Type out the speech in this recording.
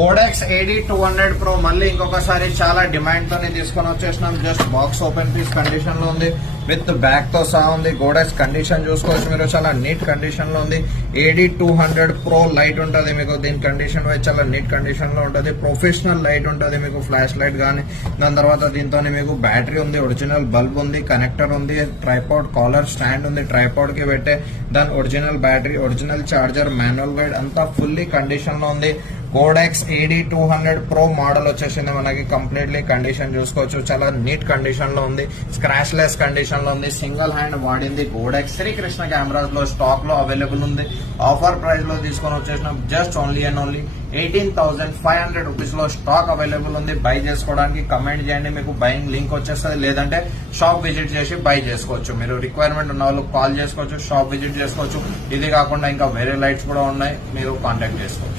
Codex AD200 Pro మళ్ళీ ఇంకొకసారి చాలా డిమాండ్ తోనే తీసుకొని వచ్చేసినాం. Just box open piece condition లో ఉంది, విత్ బ్యాగ్ తో సహా ఉంది. కోడెక్స్ కండిషన్ చూసుకోవచ్చు మీరు, చాలా నీట్ కండిషన్ లో ఉంది. AD200 Pro లైట్ ఉంటుంది మీకు, దీని కండిషన్ వైజ్ చాలా నీట్ కండిషన్ లో ఉంటుంది. ప్రొఫెషనల్ లైట్ ఉంటుంది మీకు, ఫ్లాష్ లైట్ గానీ. దాని తర్వాత దీంతో మీకు బ్యాటరీ ఉంది, ఒరిజినల్ బల్బ్ ఉంది, కనెక్టర్ ఉంది, ట్రైపాడ్ కాలర్ స్టాండ్ ఉంది, ట్రైపాడ్ కి పెట్టే దాని original battery, original charger, manual guide అంతా ఫుల్లీ కండిషన్ లో ఉంది. కోడెక్స్ AD200 Pro మోడల్ వచ్చేసింది మనకి, కంప్లీట్లీ కండిషన్ చూసుకోవచ్చు, చాలా నీట్ కండిషన్ లో ఉంది, స్క్రాచ్ లెస్ కండిషన్ లో ఉంది. సింగిల్ హ్యాండ్ వాడింది. కోడెక్స్ శ్రీకృష్ణ కెమెరాస్ లో స్టాక్ లో అవైలబుల్ ఉంది. ఆఫర్ ప్రైస్ లో తీసుకొని వచ్చేసినాం. Just only and only 18,500 rupees లో స్టాక్ అవైలబుల్ ఉంది. బై చేసుకోవడానికి కమెంట్ చేయండి, మీకు బయింగ్ లింక్ వచ్చేస్తుంది. లేదంటే షాప్ విజిట్ చేసి బై చేసుకోవచ్చు. మీరు రిక్వైర్మెంట్ ఉన్న వాళ్ళు కాల్ చేసుకోవచ్చు, షాప్ విజిట్ చేసుకోవచ్చు. ఇది కాకుండా ఇంకా వేరే లైట్స్ కూడా ఉన్నాయి, మీరు కాంటాక్ట్ చేసుకోవచ్చు.